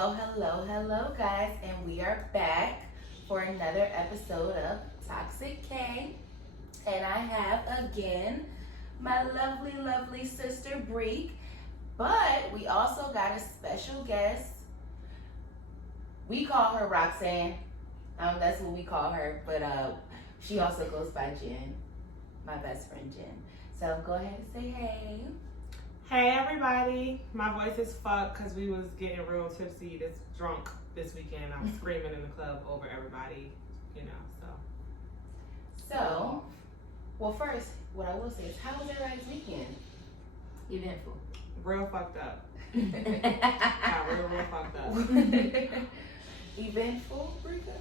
Hello, guys, and we are back for another episode of Toxic K. And I have again my lovely sister Breek, but we also got a special guest. We call her Roxanne. That's what we call her, but she also goes by Jen, my best friend Jen. So go ahead and say hey. Hey everybody, my voice is fucked because we was getting real tipsy, drunk this weekend. I was screaming in the club over everybody, So, well first, what I will say is, how was everybody's weekend? Eventful. Real fucked up. Got real fucked up. Eventful, Brika?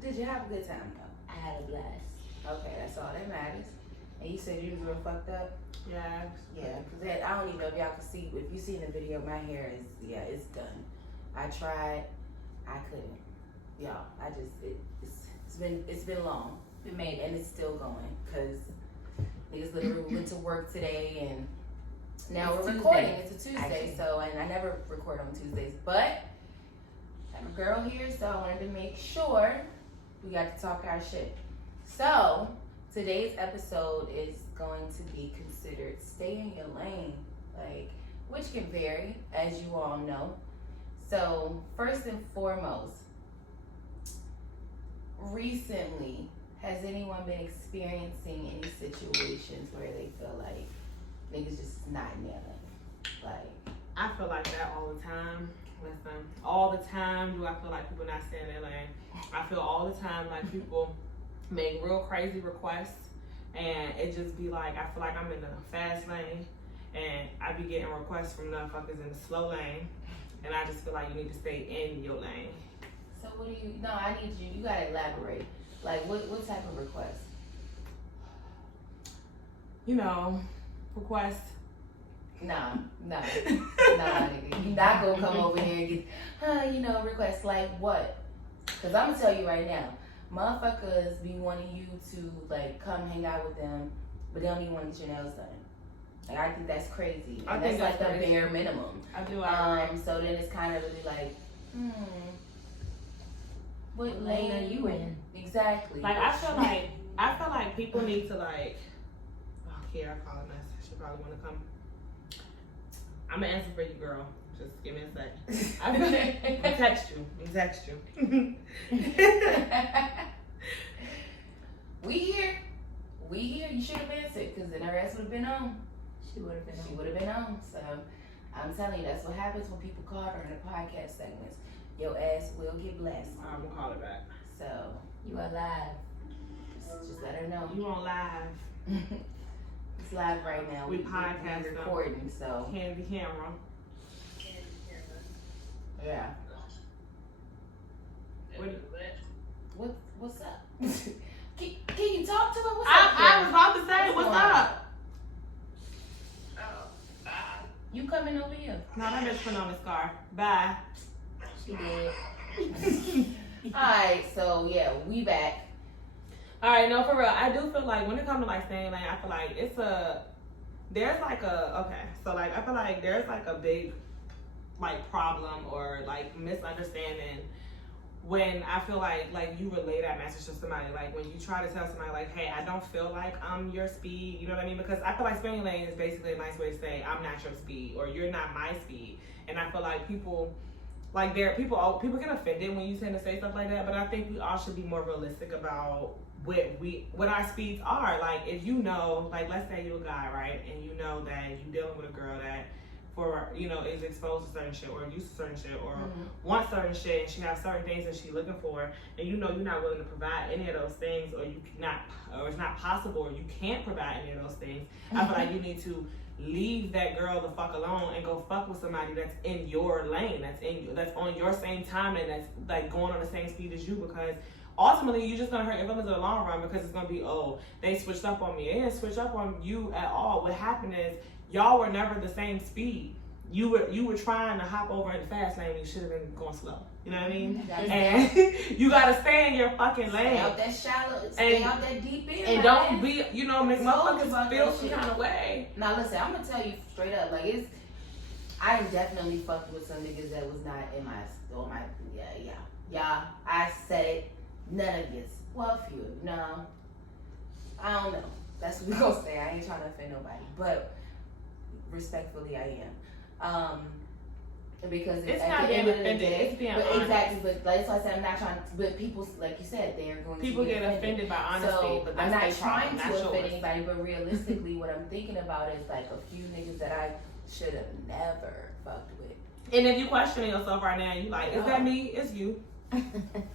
Did you have a good time though? I had a blast. Okay, that's all that matters. And you said you was real fucked up? Yeah. Yeah, because I don't even know if y'all can see. If you see in the video, my hair is, it's done. I tried, I couldn't. Y'all, it's been long. We made it. And it's still going, because niggas literally went to work today, and now It's we're Tuesday, recording. It's a Tuesday, actually. so, and I never record on Tuesdays, but I'm a girl here, so I wanted to make sure we got to talk our shit. So, today's episode is going to be considered stay in your lane, which can vary, as you all know. So, first and foremost, recently, has anyone been experiencing any situations where they feel like niggas just not in their lane? I feel like that all the time. Listen, all the time do I feel like people not staying in their lane. I feel all the time like people make real crazy requests, and it just be like, I feel like I'm in the fast lane, and I be getting requests from motherfuckers in the slow lane, and I just feel like you need to stay in your lane. So what do you, no, I need you gotta elaborate. Like, what type of request? Requests. Nah, nigga. You not gonna come over here and get, requests like what? Because I'm gonna tell you right now, motherfuckers be wanting you to, come hang out with them, but they don't even want to get your nails done. I think that's crazy. I And think that's that's the crazy. bare minimum. I do. I agree. So then it's kind of really like, what lane are you in? Exactly. I feel like people need to oh, Kiara calling us. She probably want to come. I'm gonna answer for you, girl. Just give me a second. I'm gonna text you. We here. You should have answered, because then her ass would have been on. She would have been She would have been on. So I'm telling you, that's what happens when people call her in the podcast segments. Your ass will get blessed. I'm gonna call her back. So You are live. just let her know. You on live? It's live right now. We We podcast recording, so Candy camera. yeah. What's up? Can you talk to her? What's up? I was Karen? about to say, what's up? You coming over here? No, that bitch put on the scarf. Bye. She did. Alright, so yeah, we back. All right, no, for real. I do feel like when it comes to staying lane, I feel like I feel like there's a big problem or misunderstanding when I feel like you relay that message to somebody, when you try to tell somebody hey, I don't feel like I'm your speed, you know what I mean? Because I feel like staying in lane is basically a nice way to say I'm not your speed or you're not my speed. And I feel like people get offended when you tend to say stuff like that, but I think we all should be more realistic about what our speeds are. If you know, let's say you're a guy, right, and you know that you're dealing with a girl that is exposed to certain shit or used to certain shit or wants certain shit, and she has certain things that she's looking for, and you're not willing to provide any of those things, or it's not possible, or you can't provide any of those things. I feel like you need to leave that girl the fuck alone and go fuck with somebody that's in your lane, that's on your same time, and that's going on the same speed as you, because ultimately you're just gonna hurt your feelings in the long run, because it's gonna be, oh, they switched up on me. They didn't switch up on you at all. What happened is y'all were never the same speed. You were trying to hop over in the fast lane when you should have been going slow. You know what I mean? And you gotta stay in your fucking lane. Stay out that shallow, stay out that deep end. And don't be, make motherfuckers feel some kind of way. Now listen, I'm gonna tell you straight up, I definitely fucked with some niggas that was not in my, yeah. I said it. None of this. Well, a few. No. I don't know. That's what we gonna say. I ain't trying to offend nobody, but respectfully, I am. Because It's at not the being end of the offended, day, it's being but honest. exactly. But that's why I said I'm not trying. But people, like you said, they are going People to be get offended by honesty, So but I'm that's not their trying problem, to not offend yours. anybody, but realistically, what I'm thinking about is like a few niggas that I should have never fucked with. And if you questioning yourself right now, you like, is that me? It's you.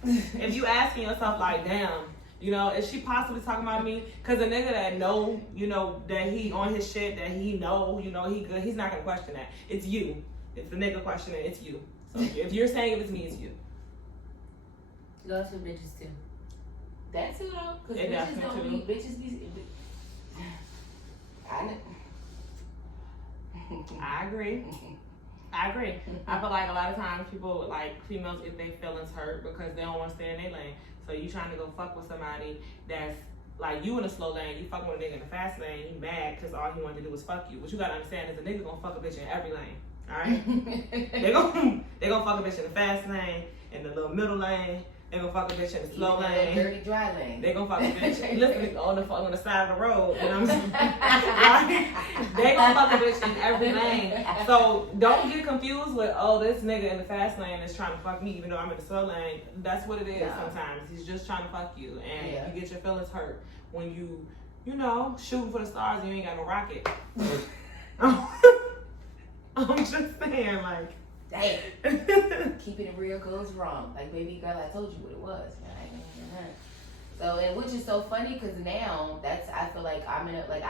If you asking yourself like, damn, you know, is she possibly talking about me? Because a nigga that know, you know, that he on his shit, that he know, you know, he good, he's not gonna question that. It's you. It's the nigga questioning, it's you. So if you're saying if it's me, it's you. Go to bitches too. That too though, because It bitches definitely don't be bitches be. I agree. I agree. I feel like a lot of times people, like females, get their feelings hurt because they don't want to stay in their lane. So you trying to go fuck with somebody that's like you in a slow lane, you fucking with a nigga in the fast lane, you mad because all he wanted to do was fuck you. What you gotta understand is a nigga gonna fuck a bitch in every lane. Alright? they gonna fuck a bitch in the fast lane, in the little middle lane, they gonna fuck a bitch in the slow Even that lane. dirty dry lane. They gonna fuck a bitch listen on the side of the road, you know what I'm saying? Like, they gonna fuck a bitch in every lane. So don't get confused with, oh, this nigga in the fast lane is trying to fuck me even though I'm in the slow lane. That's what it is sometimes. He's just trying to fuck you, and you get your feelings hurt when you know, shooting for the stars and you ain't got no rocket. I'm just saying, like, damn. Keeping it real goes wrong. Like, baby girl, I told you what it was. Right? So, and which is so funny because now I feel like I'm in a, like,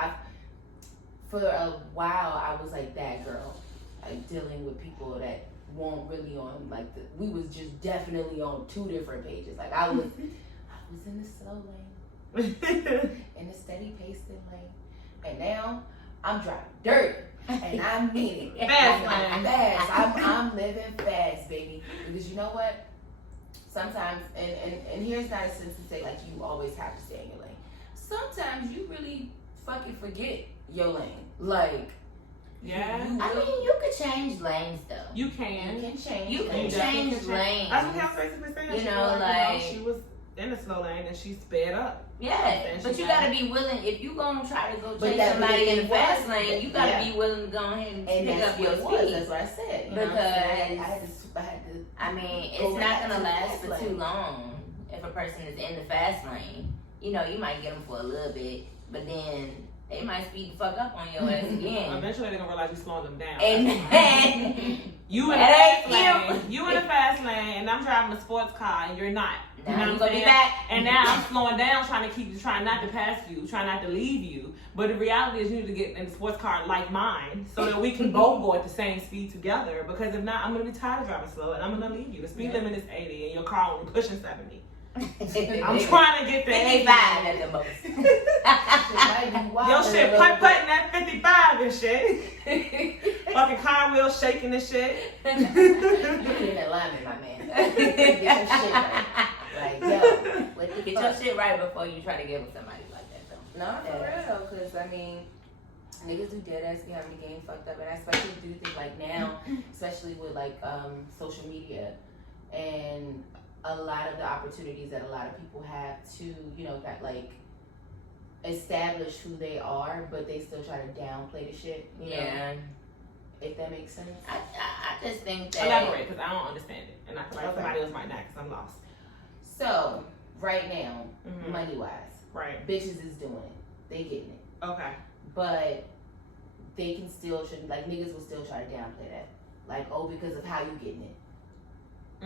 for a while, I was like that girl, like dealing with people that weren't really on, like, we was just definitely on two different pages. Like, I was in the slow lane, in the steady pacing lane, and now I'm driving dirty. And I mean it. Fast I'm lane. fast. I'm living fast, baby. Because you know what? Sometimes, and here's not a sense to say like you always have to stay in your lane. Sometimes you really fucking forget your lane. Like, yeah. I mean, you could change lanes though. You can. You can change. You can lanes. change lanes. That's what I'm basically saying. You She know, was like- she was in the slow lane and she sped up. Yeah, And but she you got gotta be willing. If you gonna try to go But chase that- somebody in the it fast was- lane, you gotta yeah. be willing to go ahead and And pick that's up what your it was. speed. That's what I said. You know Because- what I'm saying? I had to. I mean, Go it's not back gonna to the last fast for lane. too long. If a person is in the fast lane, you know, you might get them for a little bit, but then they might speed the fuck up on your ass again. Eventually they're gonna realize you slowing them down. And you in the That fast ain't lane. You in the fast lane and I'm driving a sports car and you're not. now You know you what gonna I'm be saying? back. And now I'm slowing down, trying not to pass you, trying not to leave you. But the reality is you need to get in a sports car like mine so that we can both go at the same speed together. Because if not, I'm gonna be tired of driving slow and I'm gonna leave you. The speed limit is 80 and your car only pushing 70. I'm trying to get the 55 at the most. Your shit putting that 55 and shit. Fucking car wheel shaking and shit. You're in alignment, my man. Get your shit right. Like, yo, what the Get fuck? your shit right before you try to get with somebody like that, though. No, for real, because I mean, niggas do dead ass be having the game fucked up, and I especially do think like now, especially with like social media and a lot of the opportunities that a lot of people have to, you know, got like establish who they are, but they still try to downplay the shit. You know, if that makes sense. I just think that. Elaborate, because I don't understand it. And I feel like Okay. somebody else might not, because I'm lost. So right now, Mhm. money wise, Right. bitches is doing it. They getting it. Okay. But they can still should like niggas will still try to downplay that. Like, oh, because of how you getting it.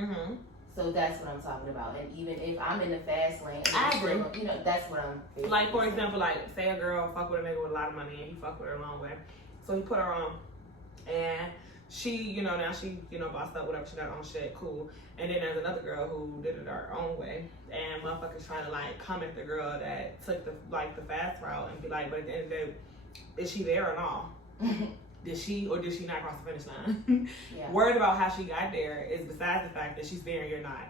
Mm-hmm. So that's what I'm talking about. And even if I'm in the fast lane, and I it's still, agree. you know, that's what I'm basically Like, for saying. example, like, say a girl fuck with a nigga with a lot of money and he fuck with her a long way. So he put her on. And she, you know, now she, you know, bossed up, whatever, she got her own shit, cool. And then there's another girl who did it her own way. And motherfuckers trying to, like, come at the girl that took the, like, the fast route and be like, but at the end of the day, is she there or not? Did she or did she not cross the finish line? Yeah. Worried about how she got there is besides the fact that she's there and you're not.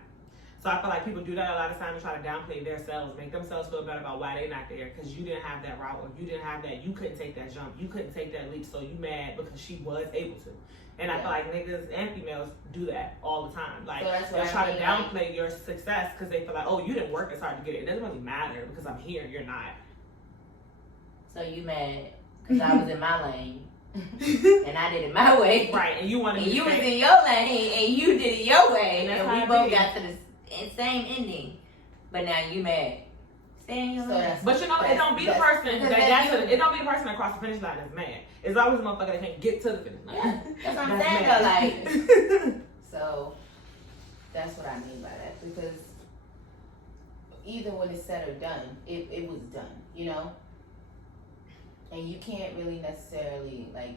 So I feel like people do that a lot of times to try to downplay themselves, make themselves feel better about why they're not there because you didn't have that route or you didn't have that, you couldn't take that jump, you couldn't take that leap, so you mad because she was able to. And I feel like niggas and females do that all the time. Like, So that's what they'll I try to mean, downplay your success because they feel like, oh, you didn't work as hard to get it. It doesn't really matter because I'm here, you're not. So you mad because I was in my lane and I did it my way. Right, and you want to And be you was safe. in your lane and you did it your way. And that's And how we it both be. got to the same ending. But now you mad. Stay in your So lane. that's- But you know, it don't be the person because that that's it don't be the person that crossed the finish line that's mad. It's always the motherfucker that can't get to the finish line. Yeah, that's what I'm That's saying mad. though. Like, So that's what I mean by that, because either when it's said or done, it was done, you know? And you can't really necessarily, like,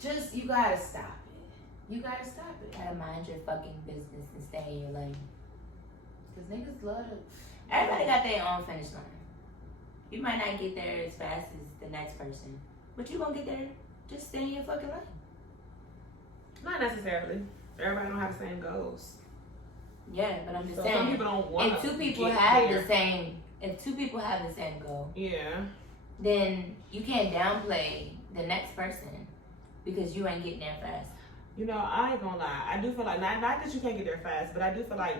just, you gotta stop it. You gotta stop it. gotta mind your fucking business and stay in your lane. Because niggas love to. Everybody got their own finish line. You might not get there as fast as the next person, but you gonna get there. Just stay in your fucking lane. Not necessarily. Everybody don't have the same goals. Yeah, but I'm just So saying. some people don't want If to two people get have there. the same, if two people have the same goal, Yeah. then you can't downplay the next person because you ain't getting there fast. You know, I ain't gonna lie. I do feel like, not that you can't get there fast, but I do feel like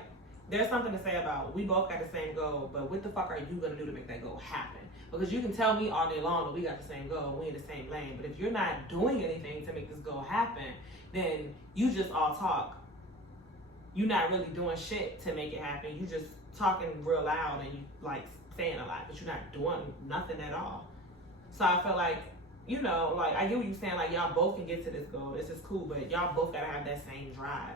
there's something to say about we both got the same goal, but what the fuck are you gonna do to make that goal happen? Because you can tell me all day long that we got the same goal, we in the same lane, but if you're not doing anything to make this goal happen, then you just all talk. You're not really doing shit to make it happen. You just talking real loud and you like saying a lot, but you're not doing nothing at all. So I feel like, you know, like I get what you're saying, like y'all both can get to this goal. This is cool, but y'all both gotta have that same drive.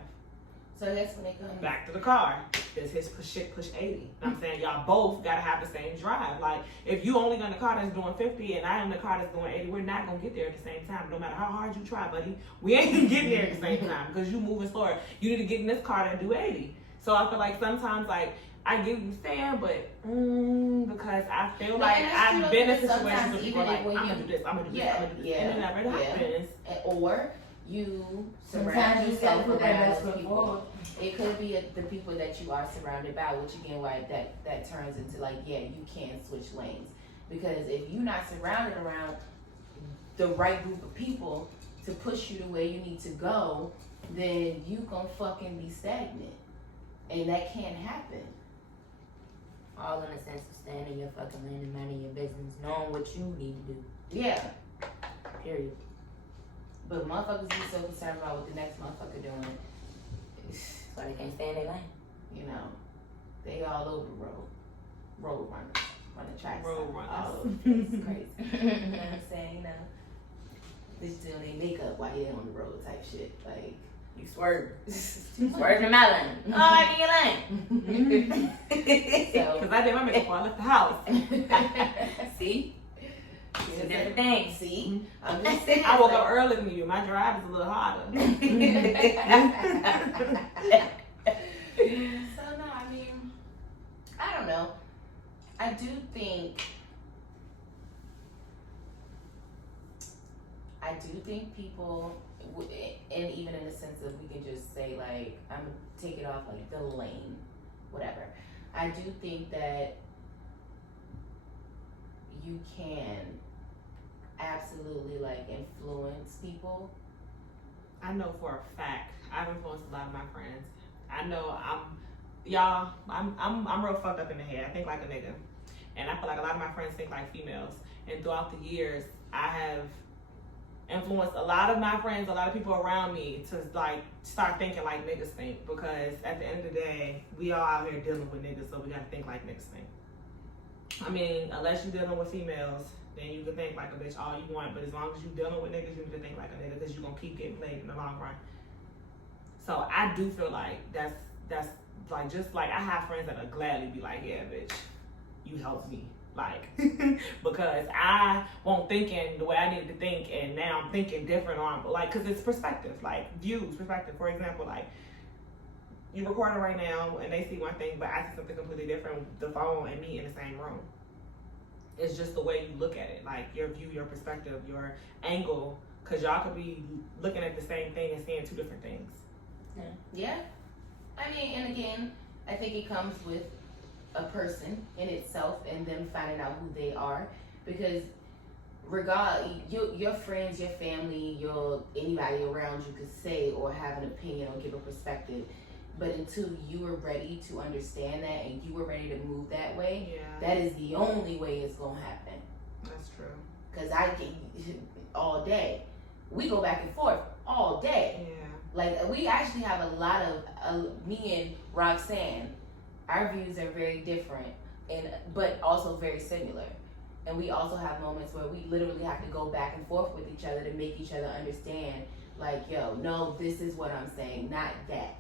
So that's when it comes. Back to the car. Does his push 80? You know what I'm saying? Y'all both gotta have the same drive. Like if you only got the car that's doing 50 and I am the car that's doing 80, we're not gonna get there at the same time. No matter how hard you try, buddy. We ain't getting there at the same time because you moving slower. You need to get in this car that do 80. So I feel like sometimes like I get what you saying, but because I feel like and that's I've true, been in because situations sometimes where people are even like, when I'm you- gonna do this, I'm gonna do this, Yeah, I'm gonna do this. yeah, And it never yeah. happens. Or you surround Sometimes you gotta yourself put that around best foot people. forward. It could be the people that you are surrounded by, which again, why that turns into like, yeah, you can switch lanes. Because if you're not surrounded around the right group of people to push you to where you need to go, then you gonna fucking be stagnant. And that can't happen. All in the sense of staying in your fucking lane and minding your business, knowing what you need to do. Yeah. Period. But motherfuckers be so concerned about what the next motherfucker doing. So they can't stay in their lane. You know, they all over the road. Road runners. Running tracks. Road runners. All over the place. It's crazy. You know what I'm saying? You know, they still they makeup while you're on the road type shit. Like, You swerve. Swerve in my lane. Oh, I in your lane. so. Because I did my makeup before I left the house. See? Two different things. See? I'm just saying. I woke up earlier than you. My drive is a little harder. So no, I mean, I don't know. I do think people, and even in the sense of we can just say like, I'm gonna take it off like the lane, whatever. I do think that you can absolutely like influence people. I know for a fact, I've influenced a lot of my friends. I know I'm real fucked up in the head. I think like a nigga. And I feel like a lot of my friends think like females. And throughout the years, I have influenced a lot of my friends, a lot of people around me to like start thinking like niggas think. Because at the end of the day, we all out here dealing with niggas, so we gotta think like niggas think. I mean, unless you're dealing with females, then you can think like a bitch all you want. But as long as you're dealing with niggas, you need to think like a nigga because you're gonna keep getting played in the long run. So I do feel like that's like, just like I have friends that would gladly be like, yeah, bitch, you helped me. Like, because I won't thinking the way I needed to think, and now I'm thinking different on, like, because it's perspective, like, views, perspective. For example, like, you're recording right now, and they see one thing, but I see something completely different with the phone and me in the same room. It's just the way you look at it, like, your view, your perspective, your angle, because y'all could be looking at the same thing and seeing two different things. Yeah. I mean, and again, I think it comes with a person in itself and them finding out who they are. Because your friends, your family, anybody around you could say or have an opinion or give a perspective, but until you were ready to understand that and you were ready to move that way, that is the only way it's gonna happen. That's true. Cause I get all day, we go back and forth all day. Yeah. Like we actually have a lot of me and Roxanne, our views are very different but also very similar. And we also have moments where we literally have to go back and forth with each other to make each other understand, like, yo, no, this is what I'm saying, not that.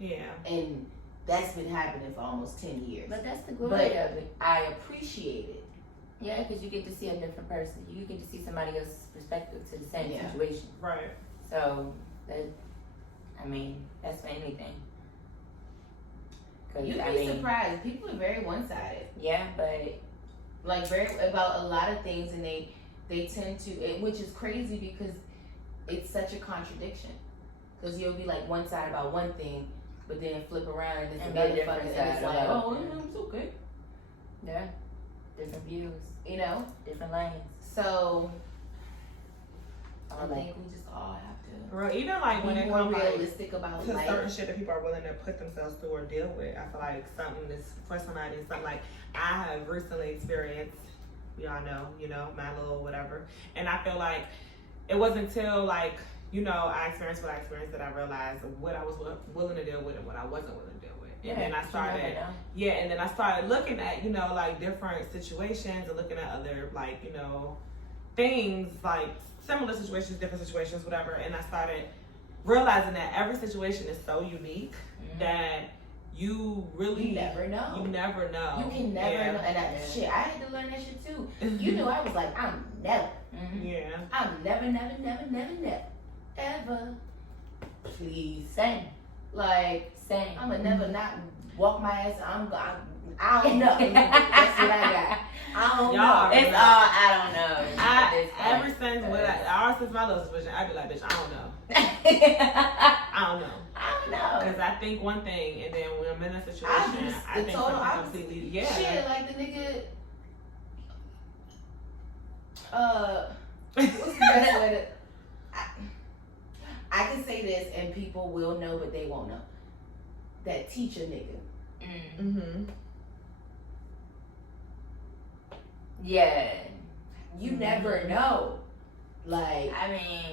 Yeah. And that's been happening for almost 10 years. But that's the glory But of it. I appreciate it. Yeah, because you get to see a different person. You get to see somebody else's perspective to the same Yeah. situation. Right. So, that's for anything. You'd be surprised. People are very one-sided. Yeah, but Like very about a lot of things, and they tend to, which is crazy because it's such a contradiction. Because you'll be like one side about one thing, but then flip around and it's And another be a different fucking, and it's side, like, like, oh, it's okay, yeah, different views, you know. different lanes. So I All that. think we just all have to Right. Even like when be it more comes like realistic about to life. certain shit that people are willing to put themselves through or deal with. I feel like something is for somebody, something like I have recently experienced, we all know, my little whatever. And I feel like it wasn't until like, I experienced what I experienced that I realized what I was willing to deal with and what I wasn't willing to deal with. And then I started, and then I started looking at, like different situations and looking at other like, things like similar situations, different situations, whatever. And I started realizing that every situation is so unique that you really never know. You never know. You can never know. And I had to learn that shit too. I was like, I'm never. Yeah. I'm never, ever. Please. Same. Like, Same. I'm never not walk my ass. I don't know. That's what I got. I don't know. It's all I don't know. Ever since my little situation, I be like, bitch, I don't know. I don't know. I don't know. Because I think one thing, and then when I'm in a situation, I think total something opposite. completely, Shit, like the nigga. What's the best way to? I can say this, and people will know, but they won't know. That teacher nigga. Mm-hmm. Yeah. You never know. Like,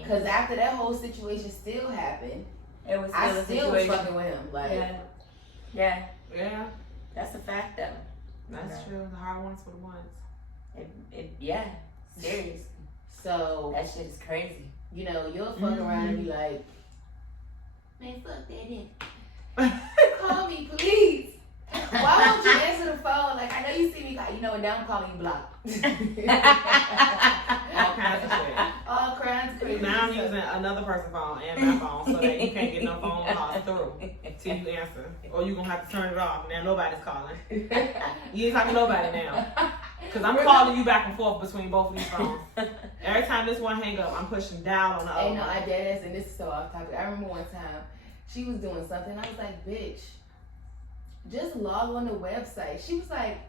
because after that whole situation still happened, it was still I a still was situation. fucking with him. Like, Yeah. That's a fact, though. That's true. The hard ones for the ones. Yeah. Serious. So that shit is crazy. You'll fuck around and be like, man, fuck that nigga. Call me, please. Why won't you answer the phone? Like, I know you see me call, and now I'm calling you block. All kinds of shit. All kinds of crazy. Now I'm using another person's phone and my phone so that you can't get no phone calls through till you answer. Or you're going to have to turn it off. Now nobody's calling. You ain't talking to nobody now. Because I'm calling you back and forth between both of these phones. Every time this one hang up, I'm pushing down on the other one. I dead ass, and this is so off topic. I remember one time she was doing something. I was like, bitch, just log on the website. She was like,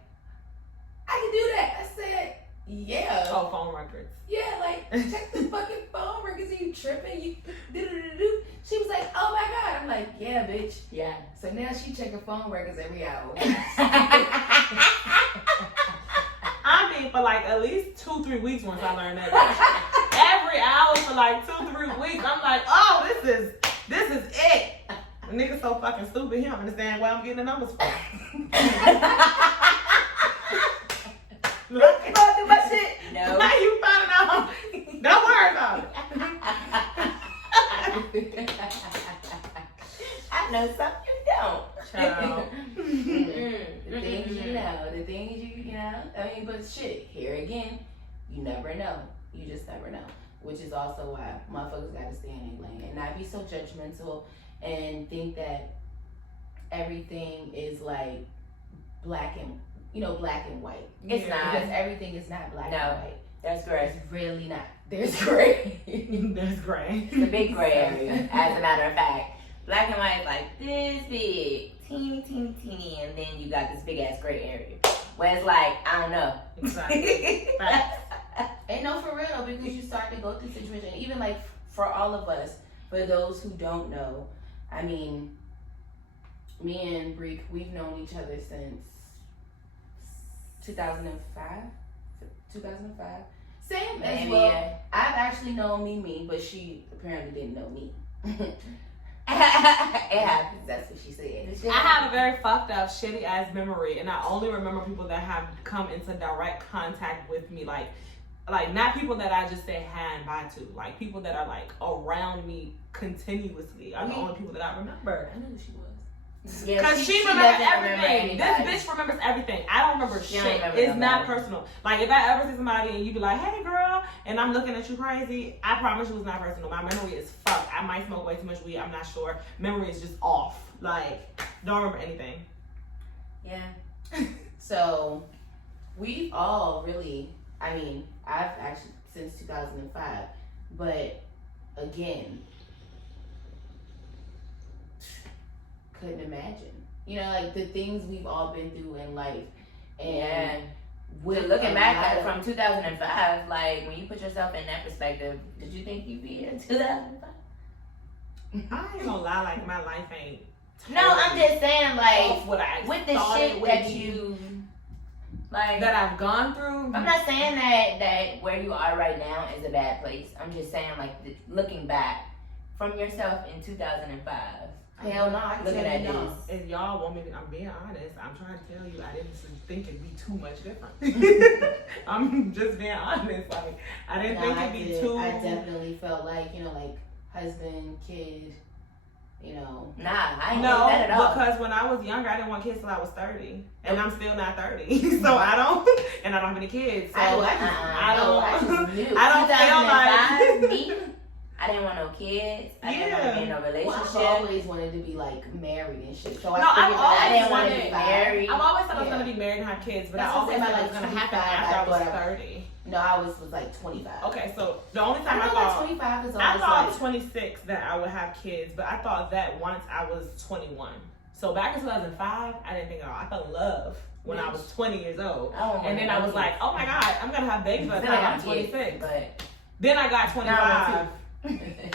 I can do that. I said, yeah. Oh, phone records. Yeah, like, check the fucking phone records. Are you tripping? You do. She was like, oh my God. I'm like, yeah, bitch. Yeah. So now she checking phone records every hour. For like at least 2-3 weeks once I learned that. Every hour for like 2-3 weeks. I'm like, oh, this is it. The nigga's so fucking stupid. He don't understand where I'm getting the numbers from. Look, you gonna do my shit? No. How you find out? Don't worry about it. I know some you don't. Child. The things you know. But shit, here again, you never know. You just never know. Which is also why motherfuckers gotta stay in their lane and not be so judgmental and think that everything is like black and white. It's not. Because everything is not black and white. That's gray. It's really not. There's gray. There's gray. It's a big gray area, as a matter of fact. Black and white is like this big, teeny, and then you got this big ass gray area. Where it's like, I don't know. Exactly. Facts. And no, for real though, because you start to go through situations, even like for all of us, for those who don't know, I mean, me and Breek, we've known each other since 2005. 2005. Same as well. Yeah. I've actually known Mimi, but she apparently didn't know me. It happens. That's what she said. I have a very fucked up, shitty ass memory, and I only remember people that have come into direct contact with me, like not people that I just say hi and bye to, like people that are like around me continuously are the only people that I remember. I knew who she was. Yeah, Because she remembers doesn't remember everything. This anybody. bitch remembers everything. I don't remember She don't shit. remember It's not nobody. personal. Like if I ever see somebody and you be like, "Hey girl," and I'm looking at you crazy, I promise you it's not personal. My memory is fucked. I might smoke way too much weed. I'm not sure. Memory is just off. Like don't remember anything. Yeah. So we've all really, I mean, I've actually since 2005, but again, couldn't imagine. You know, like the things we've all been through in life, and Yeah. with Looking a back lot at of- from 2005, like when you put yourself in that perspective, did you think you'd be here in 2005? I ain't gonna lie, like my life ain't. No, I'm just saying, like off what I with the thought it shit would that be, you like. that I've gone through. I'm not saying that where you are right now is a bad place. I'm just saying, like looking back from yourself in 2005. Hell no, I Looking tell at you no. this. If y'all want me to, I'm being honest. I'm trying to tell you, I didn't think it'd be too much different. I'm just being honest. Like, I didn't think it'd be too. I definitely felt like, you know, like husband, kid, you know. Nah, I ain't No, think that at all. because when I was younger, I didn't want kids till I was 30, and I'm still not 30. So I don't, and I don't have any kids. So I I just knew. don't feel like. 2005, me, I didn't want no kids. I didn't want to be in no Well, I've relationship. always wanted to be like married and shit. So No, I I've figured always I didn't want to wanted be to married. I've always thought I was Yeah. gonna be married and have kids, but That's I what always I'm thought saying, it was like, gonna happen 25, after I was but 30. No, I was like 25. Okay, so the only I time I know thought. like 25 is I always thought like. 26 that I would have kids, but I thought that once I was 21. So back in 2005, I didn't think at all. I fell in love when I was 20 years old. I don't want And then I was like, oh my God, I'm going to have babies by I the feel time like I'm 26. but Then I got 25.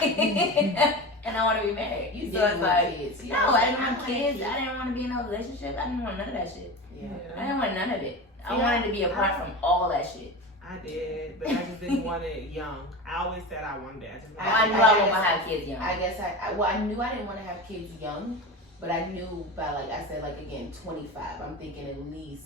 and I want to be married. You So did it's want like, kids. You no, know, I didn't want wanted kids. I didn't want to be in no relationship. I didn't want none of that shit. Yeah. I didn't want none of it. I Yeah, wanted to be apart from all that shit. I did, but I just didn't want it young. I always said I wanted it. I just wanted I it. knew I wouldn't want to have kids young. I guess I knew I didn't want to have kids young, but I knew by like I said, like again, 25. I'm thinking at least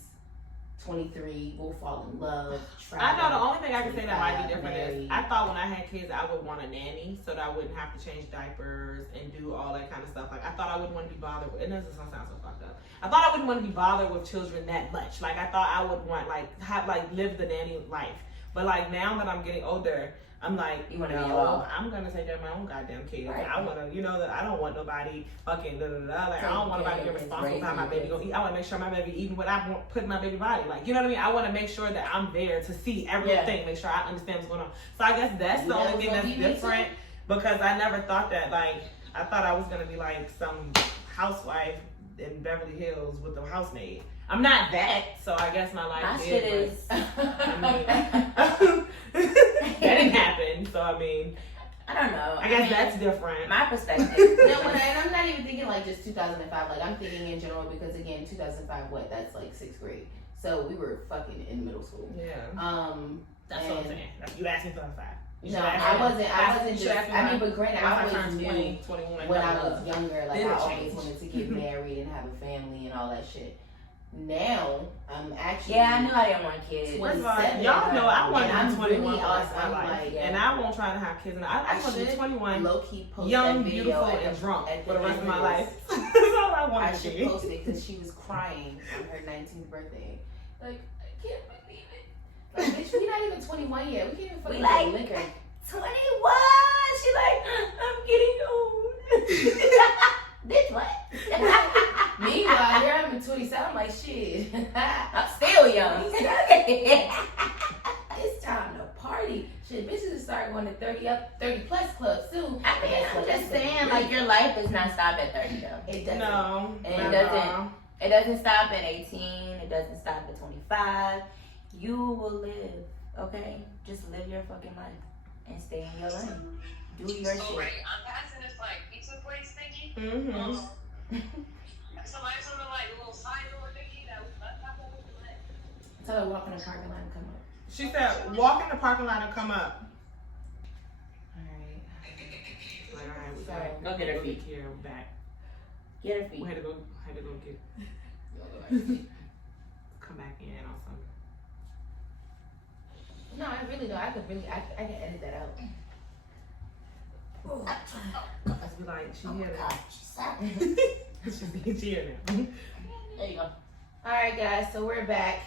23. We'll fall in love. I know the only thing I can say that might be 25, different is married. I thought when I had kids I would want a nanny so that I wouldn't have to change diapers and do all that kind of stuff. Like I thought I wouldn't want to be bothered with, and this is gonna sound so fucked up. I thought I wouldn't want to be bothered with children that much. Like I thought I would want live the nanny life. But like now that I'm getting older, I'm like, You wanna be no, alone. I'm gonna take care of my own goddamn kids. Right. I wanna, that I don't want nobody fucking da da da. Like I Take don't want nobody to care get of responsible for how my raising baby kids. gonna eat. I want to make sure my baby eating what I want put in my baby body. Like you know what I mean? I want to make sure that I'm there to see everything, make sure I understand what's going on. So I guess that's the That only was thing gonna that's be me different because I never thought that. Like I thought I was gonna be like some housewife in Beverly Hills with a housemaid. I'm not that, so I guess my life My did, shit but- is. that didn't happen. So I mean, I don't know. I guess mean, that's different. my perspective. No, and I'm not even thinking like just 2005. Like I'm thinking in general because again, 2005. What? That's like 6th grade. So we were fucking in middle school. Yeah, that's what I'm and- saying. You asked me 2005. You No, should ask I me- wasn't. I ask- wasn't you should just. ask me I when mean, but granted, once I always turned knew 20, 21, when I got was younger, like Then I it always changed. wanted to get married and have a family and all that shit. Now I'm actually. Yeah, I knew I didn't want kids. First of all, 27, y'all know I wanted and to I'm be 21 really for the rest of my awesome, life. like, And I won't try to have kids. I I want to be should 21, low key post young, that video beautiful, at and the- drunk at for the rest of end my this. life. That's all I I want to should be. post it because she was crying on her 19th birthday. Like I can't believe it. Like bitch, we not even 21 yet. We can't even fucking We like- get liquor. 21. She like, I'm getting old. Bitch, what? Meanwhile, here I'm 27. I'm like shit. I'm still young. It's time to party. Shit, bitches start going to 30 plus clubs soon. I mean, I'm just saying, like, your life does not stop at 30, though. It doesn't. No, And not it at doesn't. all. It doesn't stop at 18. It doesn't stop at 25. You will live Okay? Just live your fucking life and stay in your lane. Do your So shit. right, I'm passing this like pizza place thingy. Mm-hmm. Somebody's on the like little side door thingy that was left out of the leg. Tell her walk in the parking lot and come up. She said, walk in the parking lot and come up. Alright. Like, all right, we Sorry. gotta Go get her go feet. Kiara back. Get her feet. We had to go get come back in or something. No, I really don't. I can edit that out. Cause we like she here now. She's here now. There you go. Alright guys, so we're back.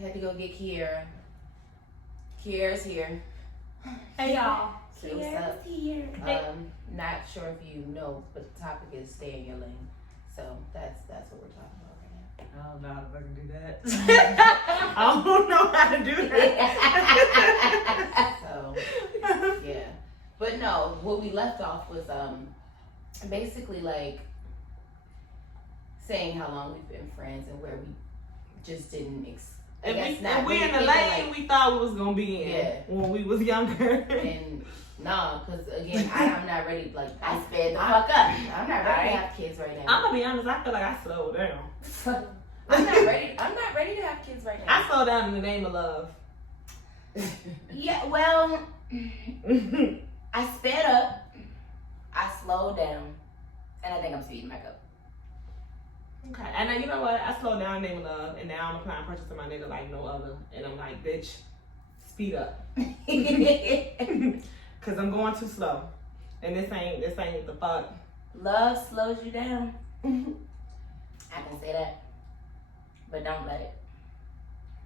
Had to go get Kiara. Kiara's here. Hey y'all. So what's up? here. Not sure if you know, but the topic is stay in your lane. So that's what we're talking about right now. I don't know how to fucking do that. I don't know how to do that. So yeah. But no, what we left off was basically like saying how long we've been friends and where we just didn't And we in the lane we thought we was gonna be in when we was younger. And no, because again, I'm not ready. Like I sped the fuck up. I'm not ready to have kids right now. I'm gonna be honest, I feel like I slowed down. I'm not ready. I'm not ready to have kids right now. I slowed down in the name of love. Yeah, well, I sped up, I slowed down, and I think I'm speeding back up. Okay, and then you know what? I slowed down in the name of love, and now I'm applying pressure to my nigga like no other, and I'm like, bitch, speed up, cause I'm going too slow, and this ain't the fuck. Love slows you down. I can say that, but don't let it.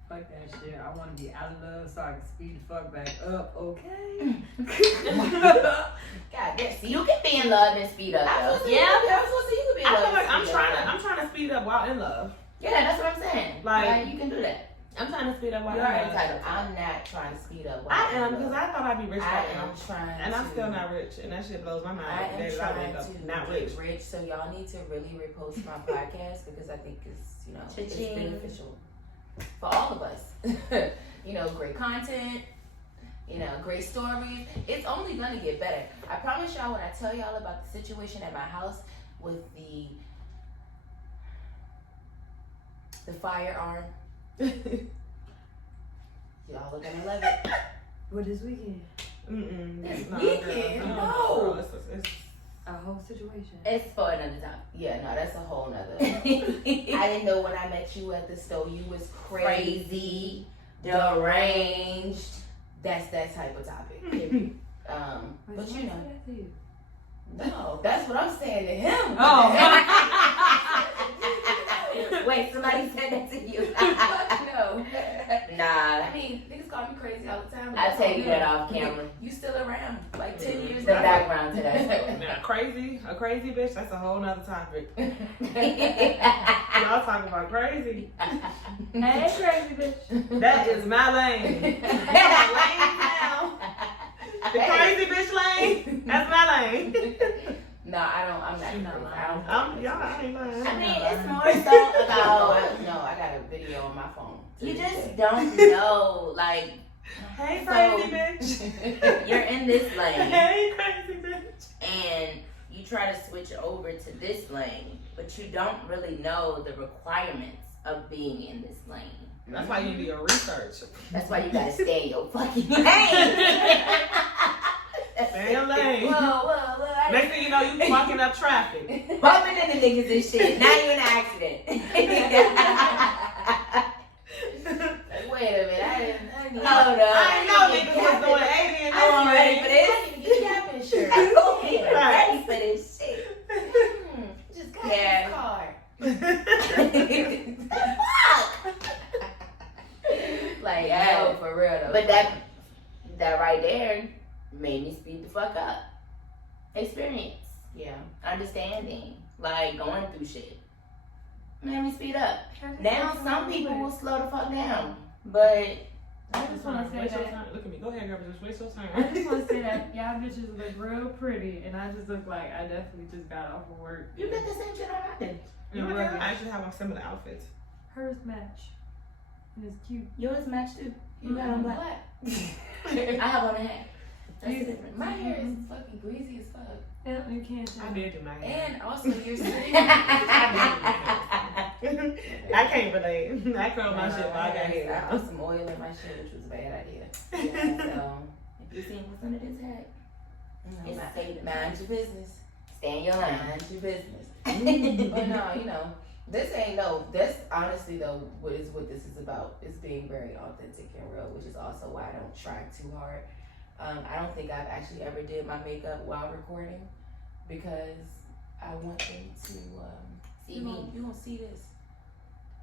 Fuck that shit. I want to be out of love so I can speed the fuck back up, okay? God damn. See, You can be in love and speed up. I was Though. supposed to, Yeah, I was supposed to. You could be in I love feel like and speed up. I'm trying to speed up while in love. yeah, that's what I'm saying. Like- You can do that. I'm trying to speed up while You're in love. entitled. I'm not trying to speed up. I am because I thought I'd be rich I right am now, trying. and I'm to, still not rich, and that shit blows my mind. I am That I trying wake up to not get rich. rich. So y'all need to really repost my podcast because I think it's it's Cha-ching. beneficial for all of us. Great content. Great stories. It's only gonna get better. I promise y'all when I tell y'all about the situation at my house with the firearm, y'all are gonna love it. What this weekend? This No, weekend? girl, No. girl, it's A whole situation. It's for another time. Yeah, no, that's a whole nother. I didn't know when I met you at the store you was crazy, deranged. That's that type of topic. Wait, But somebody you know, said that to you? no, that's what I'm saying to him. Wait, somebody said that to you? No. Nah, I mean, niggas call me crazy all the time. I'll tell you that off camera. You still around, like 10 years The later. background to that. now a crazy bitch. That's a whole nother topic. Hey, Y'all talking about crazy? Hey, crazy bitch. That is my lane. Lane now. The crazy bitch lane. That's my lane. No, I'm not crazy. Y'all ain't lying. I mean, it's more so about No, I got a video on my phone. to you this just day. don't know. Like, Hey, So- crazy bitch. you're in this lane Hey, crazy bitch. and you try to switch over to this lane, but you don't really know the requirements of being in this lane. That's why you do your research. That's why you gotta stay in your fucking lane. Stay in your lane. Whoa. Next thing you know, you fucking up traffic. Bumping into niggas and shit. Now you in an accident. Wait a minute. I didn't Hold up. I know niggas was doing 80 and I'm ready for this. I didn't get gap insurance. I'm ready for this shit. Just got Yeah. this car. Like, Yeah. no, for real though. But that right there made me speed the fuck up. Experience, yeah. understanding, like going through shit. Made me speed up. Now some people will slow the fuck down, but I just want to say Wait your that. turn. Look at me. Go ahead, girl. Just wait your turn. I just want to say that y'all bitches look real pretty, and I just look like I definitely just got off of work. you got the same shit on I did. You know what? I actually have on similar outfits. Hers match, and it's cute. Yours match too. You got on black. I have on a hat. That's the difference. My hair is fucking greasy as fuck. Yeah, you can't tell. I did do my hair. And also, you're sitting. I can't relate. I curl my shit, but I got I hair. put some oil in my shit, which was a bad idea. Yeah, so if you seen what's under this hat, You know, It's safe. mind your business. stay in your lane. Mind your business. But no, you know, this ain't no. That's honestly though what this is about. It's being very authentic and real, which is also why I don't try too hard. I don't think I've actually ever did my makeup while recording because I want them to See you me. You gonna see this.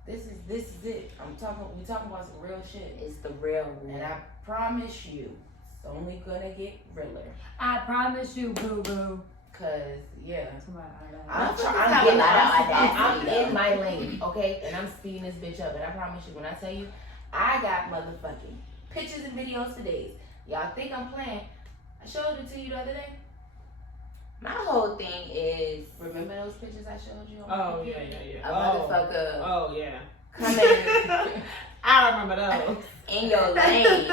This is it. We talking about some real shit. It's the real one. And I promise you, it's only gonna get realer. I promise you, boo boo. Cause yeah. Somebody, I'm in my lane, okay? And I'm speeding this bitch up. And I promise you, when I tell you, I got motherfucking pictures and videos for days. Y'all think I'm playing? I showed it to you the other day. My whole thing is Remember those pictures I showed you? On Oh, my yeah, computer? yeah, yeah. a motherfucker Oh, yeah. coming I remember those. in your lane,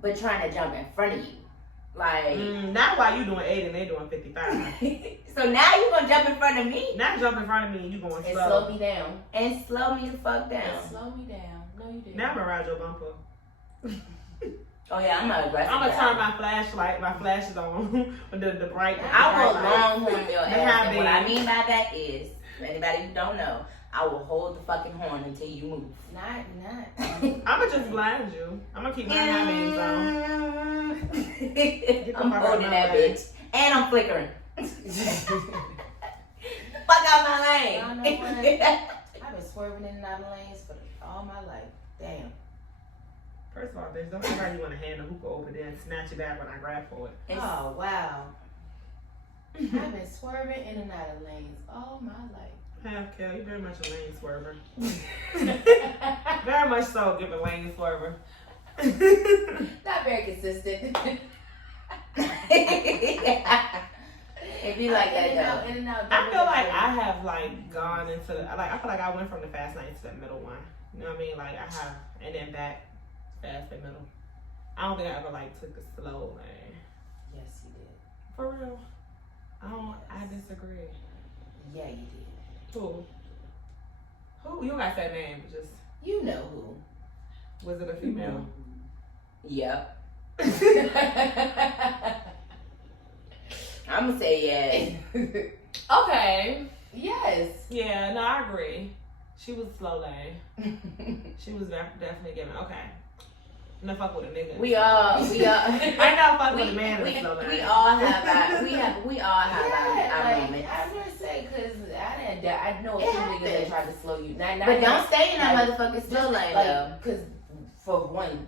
but trying to jump in front of you. Like, Not while you doing 8 and they doing 55. so now you gonna jump in front of me Not jump in front of me and you going And slow. slow me down. and slow me the fuck down. And slow me down. No, you didn't. Now I'm gonna ride your bumper. Oh yeah, I'm not aggressive. I'm gonna guy. turn my flashlight. My flash is on with the bright. I will bright light. longhorn your They ass. have And what I been. mean by that is, for anybody who don't know, I will hold the fucking horn until you move. Not. I'ma just blind you. I'm gonna keep my high bands on. the I'm fuck out holding my that lane. bitch. And I'm flickering. Fuck out my Y'all know lane. I've been swerving in and out of lanes for all my life. Damn. First of all, bitch, don't ever you want to hand the hookah over there and snatch it back when I grab for it. It's- Oh wow. I've been swerving in and out of lanes all my life. Half Kel, you very much a lane swerver. Very much so, give a lane swerver. Not very consistent. It be like that in and out, though. in and out. I feel like I have like gone into I feel like I went from the fast lane to the middle one. You know what I mean? Like I have, and then back fast and middle. I don't think I ever like took the slow lane. Yes, you did. For real. I disagree. Yeah, you did. Who? Who? You don't got that name, just You know who. was it a female? Yep. I'm gonna say yes. Okay. Yes. Yeah, no, I agree. She was slow lane. She was definitely giving. Okay. No fuck with a nigga. We all. I know fuck with a man we, in slow lane. we all have our, we all have Yeah, our like, moments. I'm gonna say, cause I know a It few niggas that happens. tried to slow you. Not But don't stay in that like, motherfucking slow lane like, though. cause for one,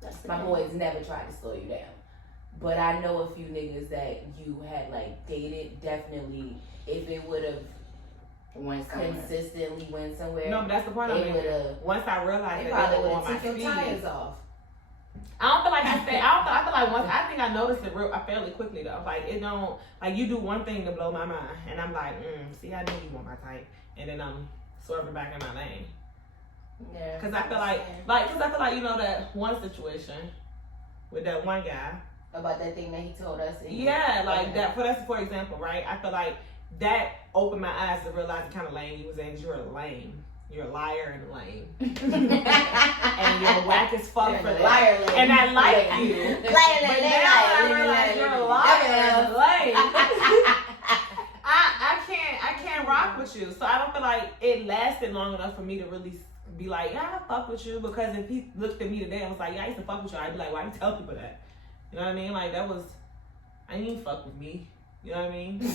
That's the my thing. boys never tried to slow you down. But I know a few niggas that you had like dated. Definitely, if it would have Went somewhere. consistently went somewhere, No, but that's the point I'm they making. would have. Once I realized They that probably they were would on have my took your speed. tires off. I don't feel like I stay. I feel like once I think I noticed it fairly quickly though. Like it don't like you do one thing to blow my mind, and I'm like, see, I knew you want my type, and then I'm swerving back in my lane. Yeah. Cause I feel like you know that one situation with that one guy. About that thing that he told us. Yeah, like that. That's for example, right? I feel like that opened my eyes to realize the kind of lane you was in. 'Cause you're lame. You're a liar and lame, and you're whack as fuck for that. liar lane. And I like you. But now I realize you're a liar and lame. I can't rock with you. So I don't feel like it lasted long enough for me to really be like, yeah, I fuck with you. Because if he looked at me today and was like, yeah, I used to fuck with you, I'd be like, why you tell people that? You know what I mean? Like that was, I didn't even fuck with me. You know what I mean?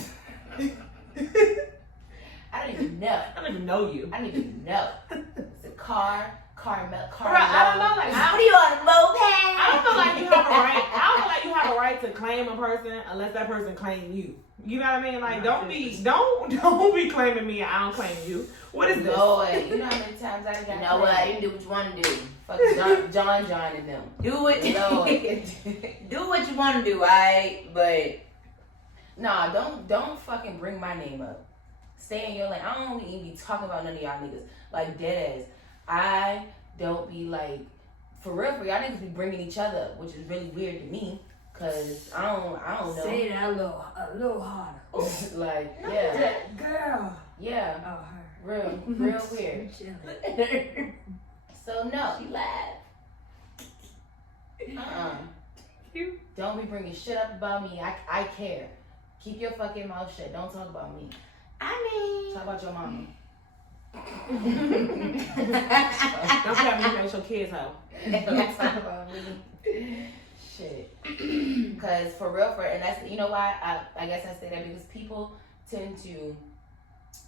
I don't even know. I don't even know you. I don't even know. It's a car. Bro, I don't know. Like What are you on a moped? I don't feel like you have a right. I don't feel like you have a right to claim a person unless that person claim you. You know what I mean? Like don't be claiming me. And I don't claim you. What is this? Lord, you know how many times I got You know what? You can do what you want to do. Fuck John and them. Do what Lord. do what you want to do, alright? But Nah, don't fucking bring my name up. Stay in your lane. I don't even be talking about none of y'all niggas. Like dead ass. I don't be like, for real, y'all niggas be bringing each other up, which is really weird to me, cause I don't know. Say that a little harder. Like, yeah, That girl. yeah, Oh, her. real weird. Chilling. So no, She laughed. don't be bringing shit up about me. I care. Keep your fucking mouth shut. Don't talk about me. Talk about your mama. Don't forget me to make your kids hoe. Don't talk about me. Shit. Cause for real, and that's, you know why I guess I say that, because people tend to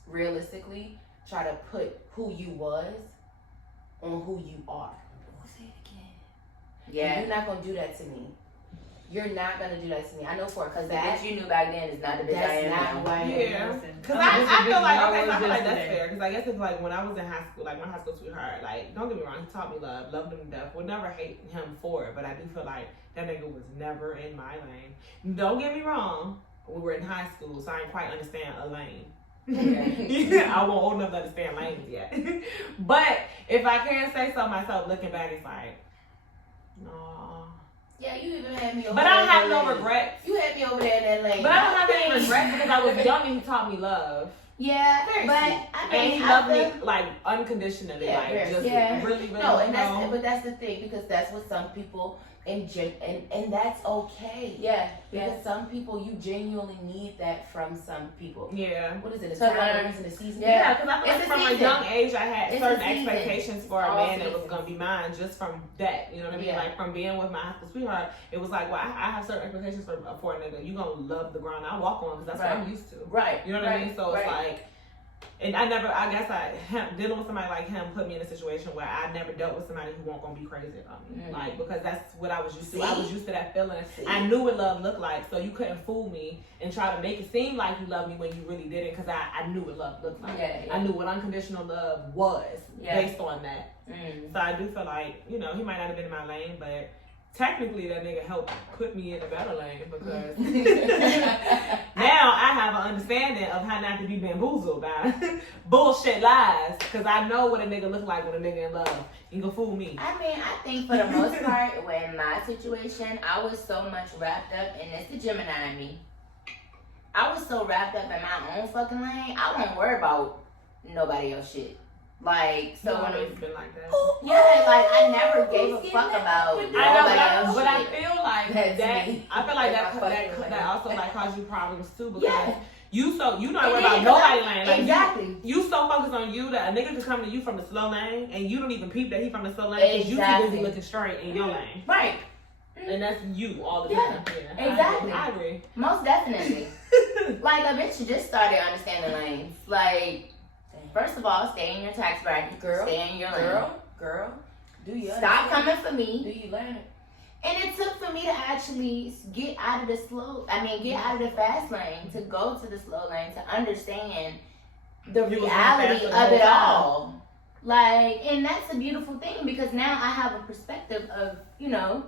realistically try to put who you was on who you are. Say it again. Yeah. You're not gonna do that to me. You're not gonna do that to me. I know for it, cause The that bitch you knew back then is not the bitch I that's am not now. who I am. Yeah. Listen, Cause I'm I feel like, I okay, so I was feel like yesterday. that's fair. Cause I guess it's like when I was in high school, like my high school sweetheart, like don't get me wrong, he taught me love, loved him to death. Would never hate him for it, but I do feel like that nigga was never in my lane. Don't get me wrong, we were in high school, so I didn't quite understand a lane. I wasn't old enough to understand lanes yet. But if I can say so myself, looking back, it's like, no. Yeah, you even had me over But there I don't in have that no lane. regrets. You had me over there in that lane. But I don't have any regrets because I was young and he taught me love. Yeah, Very but sweet. I And mean, he I loved feel- me like unconditionally, Yeah, like very- just yeah. really, really. No, and you that's know. but that's the thing, because that's what some people and that's okay. Yeah. Because some people, you genuinely need that from some people. Yeah. What is it? A To time, learn. a reason, a season? Yeah, because I feel It's like a from a season. young age, I had It's a certain season. expectations for a All man that was seasons. going to be mine just from that. You know what I mean? Yeah. Like from being with my high school sweetheart, it was like, well, I have certain expectations for a nigga. You going to love the ground I walk on because that's Right. what I'm used to. Right. You know what I mean? So it's right. like, and dealing with somebody like him put me in a situation where I never dealt with somebody who won't gonna be crazy about me. Mm. Like, because that's what I was used to. See? I was used to that feeling. See? I knew what love looked like, so you couldn't fool me and try to make it seem like you loved me when you really didn't, because I knew what love looked like. Yeah, yeah. I knew what unconditional love was Yeah. based on that. Mm. So I do feel like, you know, he might not have been in my lane, but technically that nigga helped put me in a better lane because now I have an understanding of how not to be bamboozled by bullshit lies, because I know what a nigga look like when a nigga in love. You can fool me. I mean, I think for the most part, in my situation, I was so much wrapped up, and it's the Gemini in me. I was so wrapped up in my own fucking lane, I won't worry about nobody else shit. Like, so So when always been like that. yeah, like I never gave a fuck about I know, nobody else but I shit. feel like That's that. me. I feel like That's my that fucking that lane. also like caused you problems too, because Yeah. you not It worried is, about 'cause nobody I- lane. Like, exactly. You so focused on you that a nigga could come to you from the slow lane and you don't even peep that he from the slow lane because you too Exactly. busy looking straight in your lane. Right. And that's you all the Yeah, time. Yeah, exactly. I agree. Most definitely. Like a bitch just started understanding lanes. Like, first of all, stay in your tax bracket. Girl, Stay in your lane. Girl, do you Stop understand? coming for Do me. you learn it? And it took for me to actually get out of the get out of the fast lane to go to the slow lane to understand the You was reality going fast of the it whole all. Like, and that's a beautiful thing because now I have a perspective of, you know,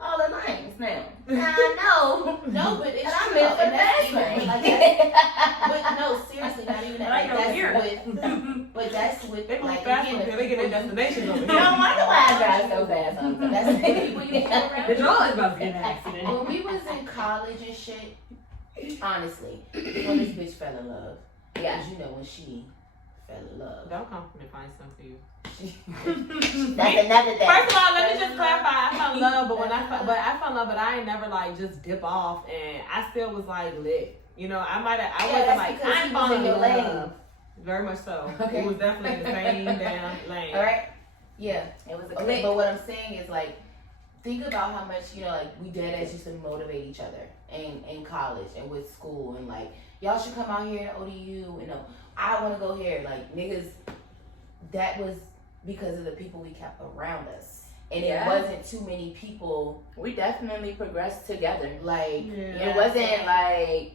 all the lanes now. Now I know. No, but it's And I'm true. in for the And that's fast even- lane. like, that's- But no, seriously, not even that. Right Like, over that's here. but that's with They move like fast again, over the here. They get their people- destinations over No here. wonder why I drive so fast sometimes. That's the people you feel around. Bitch, always about to get in an accident. When we was in college and shit, honestly, when this bitch fell in love, Yeah. cause you know when she fell in love. Don't come for me, find something for you. That's another thing. First of all, let me just clarify. I fell in love, but I fell in love, but I ain't never like just dip off, and I still was like lit. You know, I Yeah, wasn't that's like because I'm he was falling in your love. lane. Very much so. Okay. It was definitely the same damn lane. All right. Yeah. It was a Okay, click. but what I'm saying is like, think about how much like we dead ass used to motivate each other in college and with school and like y'all should come out here to ODU. You know, I want to go here. Like niggas, that was because of the people we kept around us, and Yeah. it wasn't too many people We definitely progressed together. like. Yeah. It wasn't like,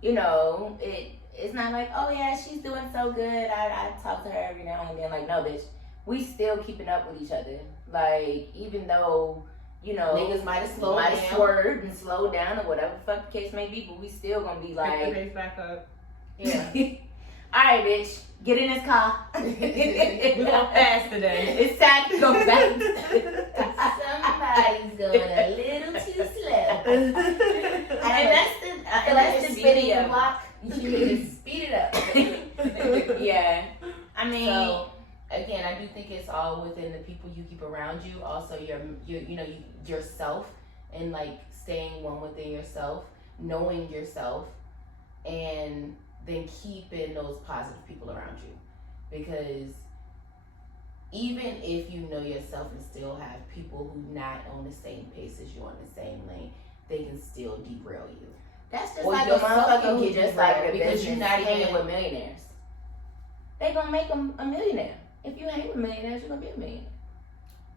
you know, it's not like, oh yeah, she's doing so good. I talk to her every now and then. Like, no, bitch. We still keeping up with each other. Like, even though, you know, Niggas might have slowed might down. have swerved and slowed down or whatever the fuck the case may be, but we still gonna be Pick the like, pace back up. Yeah. Alright, bitch. Get in this car. We're gonna pass today. It's time to go back. Somebody's going a little too slow. And that's the spinning the video. block. You need to speed it up. Yeah. I mean, So again, I do think it's all within the people you keep around you. Also, yourself, and like staying one within yourself, knowing yourself, and then keeping those positive people around you. Because even if you know yourself and still have people who not on the same pace as you, on the same lane, they can still derail you. that's just Or like a yourself motherfucker can who get just derailed like a because business you're not hanging even- with millionaires. They gonna make them a millionaire. If you hang with millionaires, you're gonna be a millionaire.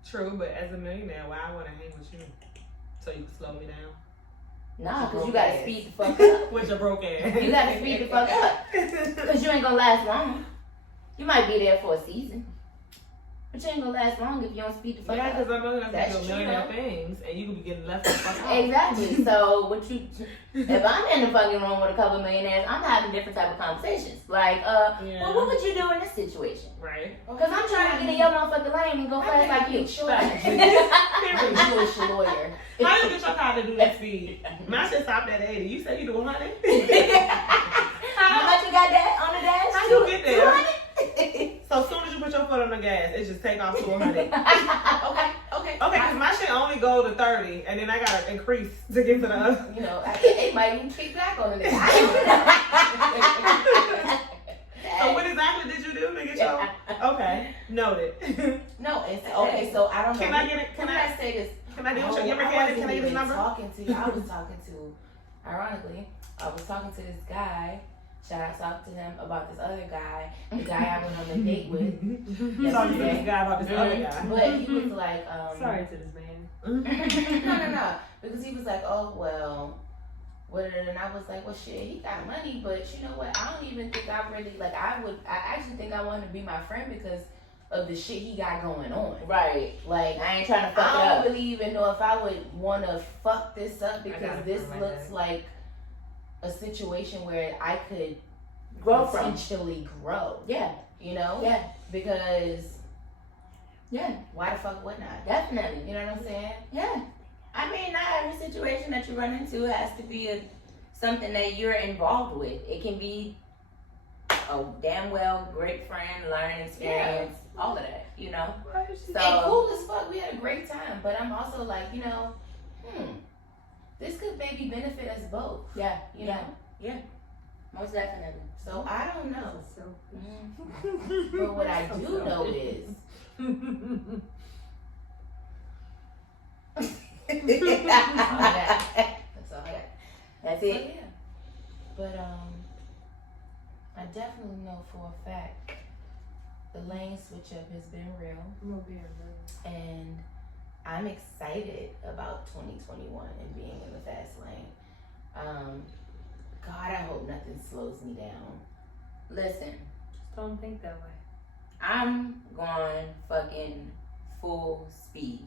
True, but as a millionaire, why I want to hang with you? So you can slow me down? Nah, cause you Broke gotta ass. speed the fuck up. With your broke ass. You gotta speed the fuck up. Cause you ain't gonna last long. You might be there for a season. But you ain't gonna last long if you don't speed the fuck Yeah, up. because I'm not gonna That's do a true, millionaire though. things, and you could be getting left the fuck off. Exactly. So if I'm in the fucking room with a couple millionaires, I'm having different type of conversations. Like, Yeah. well, what would you do in this situation? Right. Cause I'm trying to get in your motherfucking lane and go fast like you. I'm a Jewish lawyer. How you get your car to do that speed? My shit stopped at 80. You say you do 100? How much you got that on the dash? How you get there? 200? So as soon as you put your foot on the gas, it just take off to 100. Okay. Okay, because my shit only go to 30, and then I gotta increase to get to the other. You know, it might even kick back on the So what exactly did you do to get your? Okay, noted. No, it's okay. So I don't know. Can I get it? Can I say this? Can I deal with Oh, your I mechanic? wasn't Can I get his even number? Talking to you. I was talking to, ironically, I was talking to this guy. Shout out to him about this other guy, the guy I went on a date with. You talking to this guy about this other guy? But he was like, Sorry to this man. no, because he was like, oh well, and I was like, well shit, he got money, but you know what? I don't even think I really like. I actually think I want to be my friend because of the shit he got going on. Right. Like I ain't trying to fuck it I up. don't really even know if I would want to fuck this up got because a this friend like looks that. like a situation where I could Grow from. potentially grow. Yeah. You know? Yeah. Because Yeah. why the fuck wouldn't I? Definitely. You know what I'm saying? Yeah. I mean, not every situation that you run into has to be something that you're involved with. It can be a damn well great friend, learning experience, all of that, you know? So, And cool as fuck. We had a great time. But I'm also like, you know, this could maybe benefit us both. yeah, You know? most definitely. So I don't know. So But what I do know is that's all I got. That's So, it. yeah. But I definitely know for a fact the lane switch up has been real, I'm gonna be a and I'm excited about 2021 and being in the fast lane. God, I hope nothing slows me down. Listen, Just don't think that way. I'm going fucking full speed.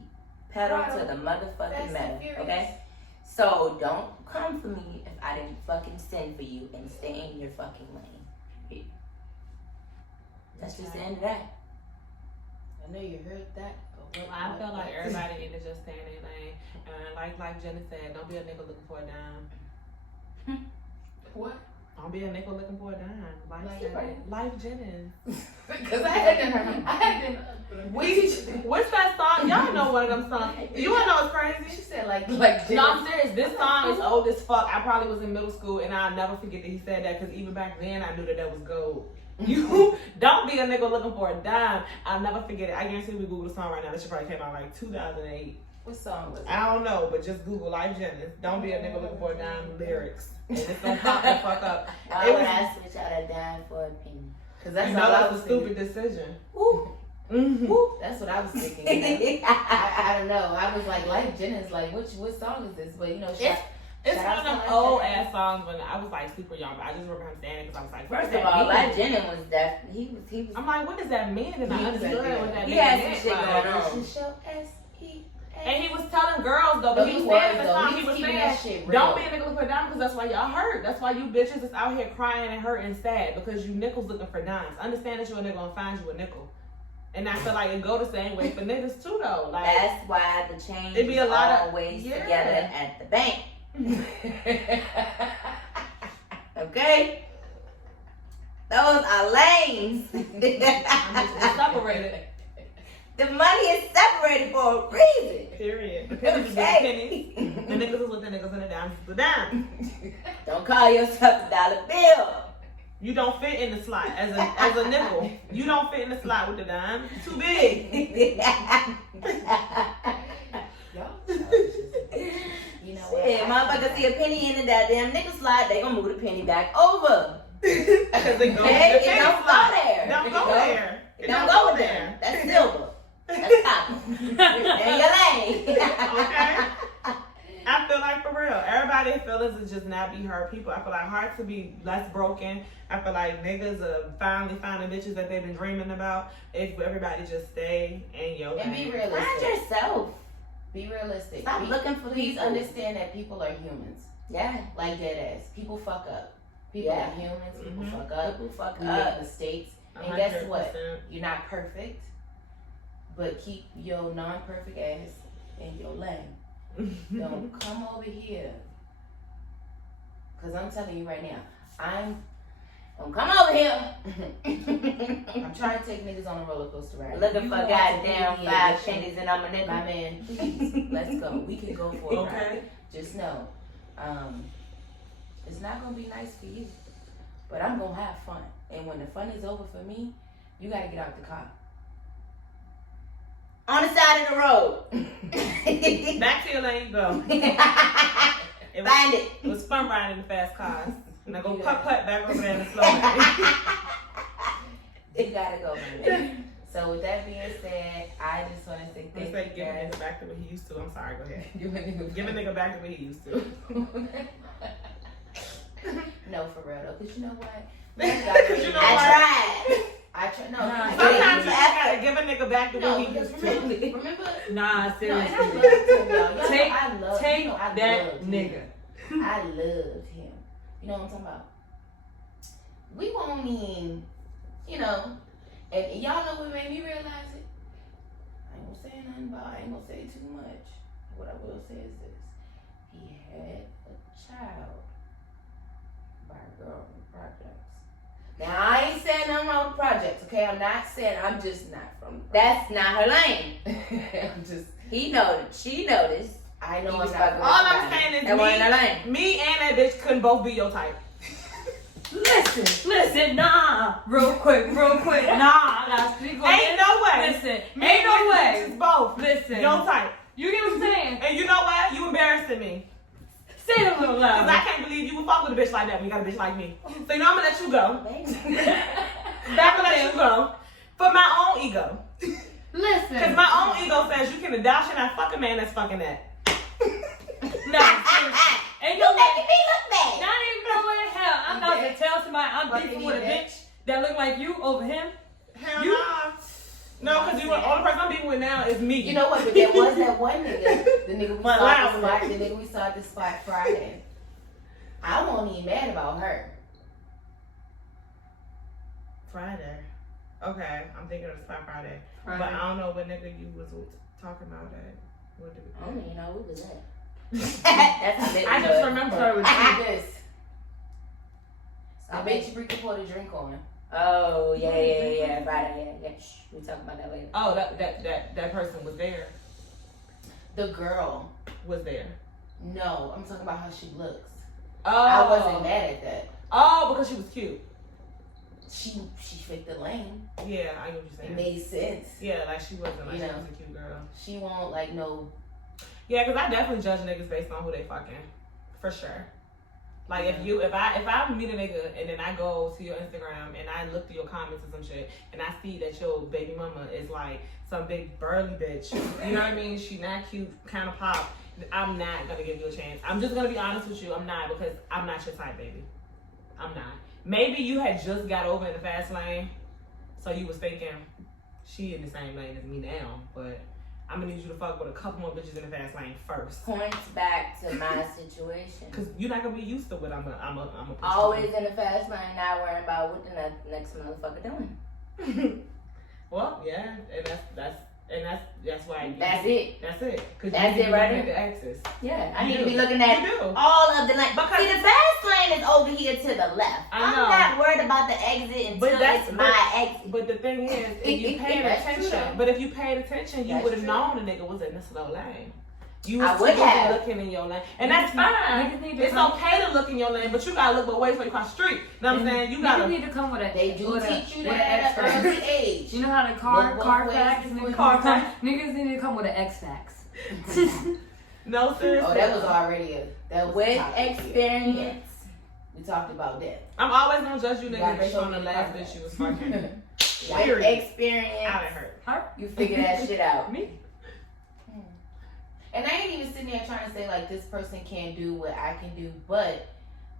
Pedal to the motherfucking Fast and metal, Furious. okay? So don't come for me if I didn't fucking send for you and stay in your fucking lane. That's just the end of that. I know you heard that, but what, I feel what- like everybody need to just stay in their lane. And like Jenny said, don't be a nigga looking for a dime. What? Don't be a nigga looking for a dime. Life Jennings. Because I had been. What's that song? Y'all know one of them songs. You wanna know what's crazy? She said like No, I'm serious. This song is old as fuck. I probably was in middle school, and I'll never forget that he said that because even back then I knew that was gold. You don't be a nigga looking for a dime. I'll never forget it. I guarantee we Google the song right now. That shit probably came out like 2008. What song was it? I don't know, but just Google Life Jennings. Don't be a nigga looking for a dime lyrics. And it's gonna pop the fuck up. Why It would was- I switch out a dime for a penny? Because that's You know all I that's was a thinking. stupid decision. Woo. Mm-hmm. That's what I was thinking. You know? I don't know. I was like, Life Jennings, like, what song is this? But you know, It's Shout one out of them to Life old Jennings. ass songs when I was like super young, but I just remember him saying it because I was like, what First does of that all, mean? Life Jennings was he was I'm like, what does that mean? And I He was understood that what that He meant. had some shit Like, going on. Show S-E-X. And he was telling girls though, No, but he he was was, saying at the though. time, He he was was keeping saying, that shit real. don't be a nigga looking for a dime because that's why y'all hurt. That's why you bitches is out here crying and hurting sad because you nickels looking for dimes. Understand that you a nigga gonna find you a nickel. And I feel like it go the same way for niggas too though. Like That's why the change It'd be a is lot of- always yeah. together at the bank. Okay? Those are lanes. it's separated. The money is separated for a reason. Period. The pennies is the Okay. pennies. The niggas is with the niggas and the dimes is the dimes. Don't call yourself a dollar bill. You don't fit in the slot as a nickel. You don't fit in the slot with the dime. It's too big. Y'all childish. You know what? Shit, motherfuckers see a penny in the goddamn nickel slot, they gonna move the penny back over. Because it goes Okay? in the It penny don't go slot. there. It don't It go don't- there. It don't go there. That's silver. That's copper. And your lane. Okay. I feel like for real, everybody's feelings is just not be hurt. People, I feel like hearts to be less broken. I feel like niggas are finally finding bitches that they've been dreaming about. If everybody just stay in your And be lane. Find realistic. yourself. Be realistic. Stop looking for Please people. understand that people are humans. Yeah. Like dead ass. People fuck up. People Yeah. are humans. People Mhm. fuck up. People fuck We up. make mistakes. And guess what? 100%. You're not perfect. But keep your non-perfect ass in your lane. Don't come over here. Cause I'm telling you right now, Don't come over here. I'm trying to take niggas on a roller coaster ride. Looking You for want to goddamn be 5 addiction, pennies and I'm a My nigga. man, please, let's go. We can go for a ride. Okay. Just know, it's not gonna be nice for you, but I'm gonna have fun. And when the fun is over for me, you gotta get out the car. On the side of the road. Back to your lane you go. It was, Find it. it was fun riding in the fast cars. And I go Yeah. putt back over there in the slow lane. You gotta go, man. So with that being said, I just want to say He thank said you give a guys. nigga back to what he used to. I'm sorry, go ahead. Give a nigga Give a nigga back to what he used to. No, for real though, cause you know what? 'Cause you know I what? tried. I try. No, Nah, Sometimes you Yeah. just gotta give a nigga back to no, what he because used remember, to. remember. Nah, No, and I seriously. loved him, y'all. Y'all Take- know I love. Take you know, I that loved him. nigga. I loved him. You know what I'm talking about? We won't even, you know, and y'all know what made me realize it? I ain't gonna say nothing about I ain't gonna say too much. What I will say is this. He had a child by a girl in the projects. Now I ain't saying nothing wrong with projects, okay? I'm not saying I'm just not from the That's not her lane. projects. I'm just He noticed. She noticed. I know He I'm was not fucking from All the I'm projects. saying is That wasn't her lane. me and that bitch couldn't both be your type. Listen, nah. Real quick. Nah, I gotta speak on Ain't this. no way. Listen, Me ain't no and this way. bitch is both Listen. your type. You get what I'm saying? And you know what? You embarrassing me. Say it a little Because I louder. can't believe you would fuck with a bitch like that when you got a bitch like me. So you know I'm gonna let you go. I'm gonna let you go. For my own ego. Because Listen. my own ego says you can adopt and I fuck a man that's fucking that. No, seriously. Ain't You no way. making me look bad. Not even no way in hell. I'm about to tell somebody I'm Fucking beefing with a you, bitch that look like you over him. Hell You- nah. No, because you the only person I'm beefing with now is me. You know what? But there was that one nigga, the nigga we My saw at the loud spot, the nigga we saw at the spot Friday. I won't even mad about her. Friday. Okay, I'm thinking of the spot Friday. But I don't know what nigga you was talking about that. What did I don't even know who was that. we That's how big I it just was. remember. Look this. The Okay. bitch Bree poured a drink on. Oh, yeah. Friday, yeah. Shh, we talk about that later. Oh, that person was there. The girl. Was there. No, I'm talking about how she looks. Oh. I wasn't mad at that. Oh, because she was cute. She fit the lane. Yeah, I get what you're It saying. made sense. Yeah, like she wasn't like You she know. was a cute girl. She won't like no. Yeah, because I definitely judge niggas based on who they fucking. For sure. Like if I meet a nigga and then I go to your Instagram and I look through your comments or some shit and I see that your baby mama is like some big burly bitch, you know what I mean? She not cute, kind of pop. I'm not gonna give you a chance. I'm just gonna be honest with you. I'm not, because I'm not your type, baby. I'm not. Maybe you had just got over in the fast lane, so you was thinking she in the same lane as me now, but I'm gonna need you to fuck with a couple more bitches in the fast lane first. Points back to my situation. Cause you're not gonna be used to what I'm a Always in the fast lane, not worrying about what the next motherfucker doing. Well, yeah, and that's why. That's it. That's it. Cause That's you it right at there. the axis. Yeah, I You need to do. be looking at You do. all of the lane. Because- See, the fast lane is over here to the left. I know. I'm not worried about the exit But until that's- it's my exit. But the thing is, if you paid That's true, attention, though. but if you paid attention, you That's would have true. known the nigga was in the slow lane. You I was would too busy have. looking in your lane, and that's fine. Niggas need to It's come- okay to look in your lane, but you gotta look both ways when you cross the street. Know what I'm saying? You Niggas gotta. need to come with a. They do with a- teach you with that an at an X-Facts. early age. You know how the Look car both facts ways niggas before need you to come. Carfax. Niggas need to come with an X-Facts. No, seriously. Oh, that was already that was With a topic, yeah. experience. We talked about that. I'm always gonna judge you You niggas gotta based show on the me last Carfax. bitch you was fucking. With Period. experience, I done hurt. Her? you figure that shit out. Me? And I ain't even sitting there trying to say like this person can't do what I can do, but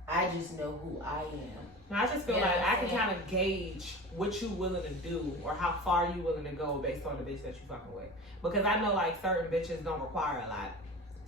I just know who I am. I just feel Yeah, like I I'm can saying. kind of gauge what you willing to do or how far you willing to go based on the bitch that you fucking with. Because I know like certain bitches don't require a lot.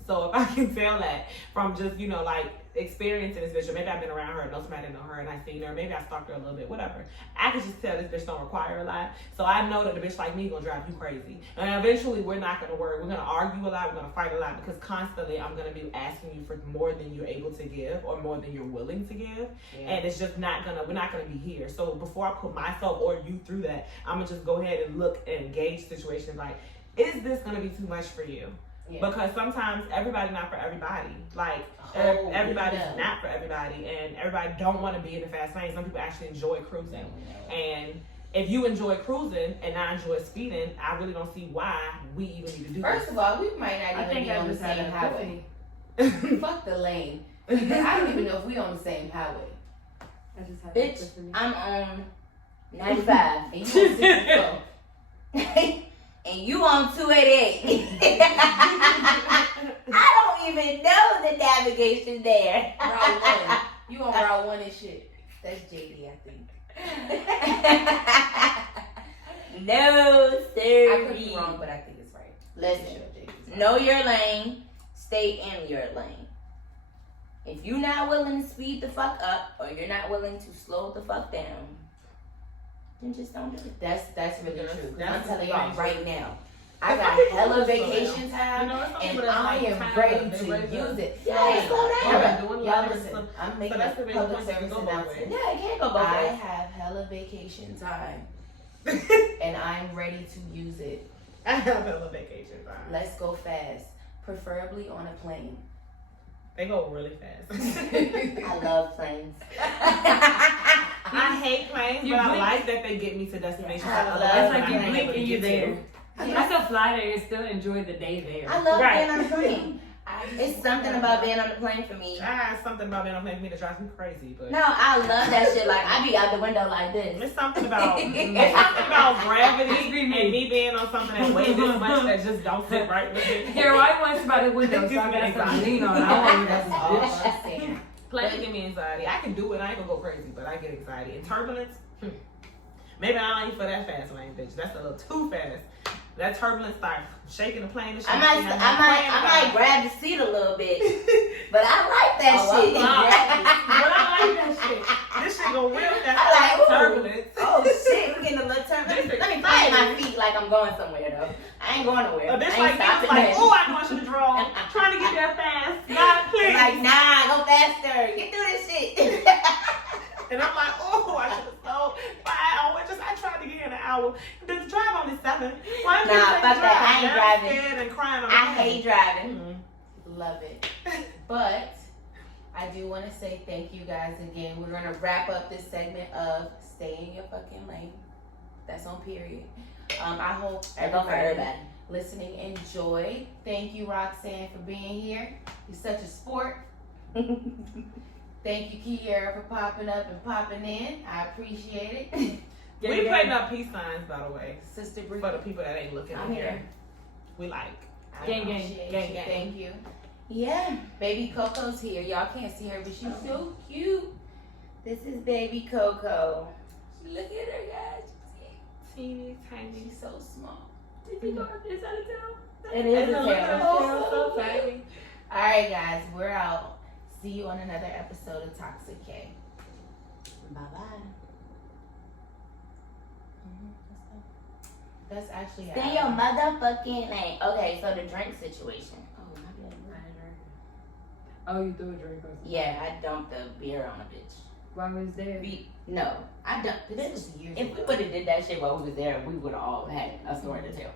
So if I can tell that from just, you know, like experiencing this bitch, or maybe I've been around her, know somebody that know her and I seen her, maybe I stalked her a little bit, whatever. I can just tell this bitch don't require a lot. So I know that the bitch like me gonna drive you crazy. And eventually we're not gonna work. We're gonna argue a lot, we're gonna fight a lot because constantly I'm gonna be asking you for more than you're able to give or more than you're willing to give. And it's just not gonna, we're not gonna be here. So before I put myself or you through that, I'm gonna just go ahead and look and gauge situations like, is this gonna be too much for you? Yeah. Because sometimes everybody not for everybody. Like Oh, everybody's no. not for everybody, and everybody don't want to be in the fast lane. Some people actually enjoy cruising, and if you enjoy cruising and I enjoy speeding, I really don't see why we even need to do First of all, we might I not even think be I on the just had same an highway. epiphany. Fuck the lane. I don't even know if we on the same highway. I just had an Bitch, epiphany. I'm on 95. And you on 64. And you on 288. I don't even know the navigation there. Route 1. You on Route 1 and shit. That's JD, I think. No, sir. I could be wrong, but I think it's right. Listen, Sure, JD's right. know your lane. Stay in your lane. If you're not willing to speed the fuck up, or you're not willing to slow the fuck down, then just don't do it. That's really That's- true. 'Cause that's I'm telling y'all crazy. right now, I Some got people hella do slow vacation You time, know, it's some and people that's I like am time, ready they're to ready to- use it. Yeah, Hey, slow down. Yeah, doing y'all life listen. stuff. I'm So making that's the a reason public why you service go both announcement. ways. Yeah, it can't go both I ways. have hella vacation time, and I'm ready to use it. I have a vacation time. Let's go fast, preferably on a plane. They go really fast. I love planes. I hate planes, You but I blink. like that they get me to destinations. I that love otherwise It's like I'm you not blink able to and you're get to. there. I still fly there and still enjoy the day there. I love Right. being on a plane. I just It's something about being on the plane for me. Something about being on a plane for me that drives me crazy, but No, I love that shit. Like, I be out the window like this. it's something about gravity Agree and me. me being on something that weighs this much that just don't fit right with it. Here, why you want by the window so I got something to lean on? I want you That's to all bitch. I'm saying. Planes give me anxiety. I can do it. I ain't gonna go crazy, but I get anxiety. And turbulence, maybe I ain't for that fast lane, bitch. That's a little too fast. That turbulence starts shaking the plane and shit. I might grab the seat a little bit, but I like that Oh, shit. But I like that shit. This shit gonna whip that I like, ooh. turbulence. Oh shit, we're getting a little turn. Let me find my feet like I'm going somewhere though. I ain't going nowhere. A bitch I like ain't me was stopping like, there. oh, I know I should have drawn. Trying to get there fast. God, please. Like, nah, go faster. Get through this shit. And I'm like, oh, I should have slowed. I tried to get in an hour. The drive only 7. Why Nah, fuck that. I ain't driving. Scared and crying on the I phone. hate driving. Love it. But I do want to say thank you guys again. We're going to wrap up this segment of Stay in Your Fucking Lane. That's on period. I hope I go for everybody everybody. listening enjoyed. Thank you, Roxanne, for being here. You're such a sport. Thank you, Kiera, for popping up and popping in. I appreciate it. We putting up peace signs, by the way, Sister Brie, for the people that ain't looking I'm in here. here. We like. I Gang, gang, appreciate gang, you. gang. Thank you. Yeah, Baby Coco's here. Y'all can't see her, but she's so cute. this is baby Coco. Look at her, guys. Teeny tiny. She's so small. Did you go up this out of town? It is a And tail. so tiny. All right, guys, we're out. See you on another episode of Toxic K. Bye bye. That's actually Say your motherfucking name. Okay, so the drink situation. Oh, my I bad. ain't drinking. Oh, you threw a drink on. Yeah, I dumped the beer on a bitch. Why was there? No, I dumped. This was years If we ago. would have did that shit while we was there, we would have all had a story to tell.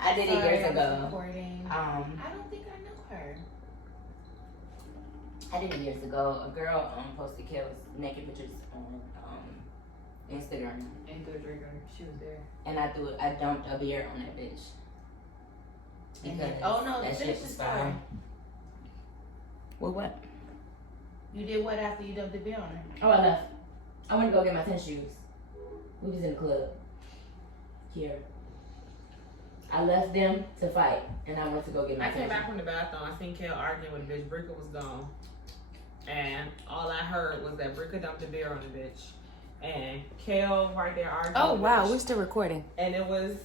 I did it Sorry, years I was ago. recording. I don't think I know her. I did it years ago. A girl posted Kel's naked pictures on Instagram, And threw a drink on her. She was there. and I dumped a beer on that bitch. Because Oh no, that finish shit the was story. fire. Well, what? You did what after you dumped the beer on her? Oh, I left. I went to go get my tennis shoes. We was in the club. Here. I left them to fight, and I went to go get my I came tennis back from the bathroom. I seen Kel arguing with a bitch. Brika was gone. And all I heard was that Brika dumped a beer on the bitch. And Kel right there arguing. Oh with the wow, bitch. we're still recording. And it was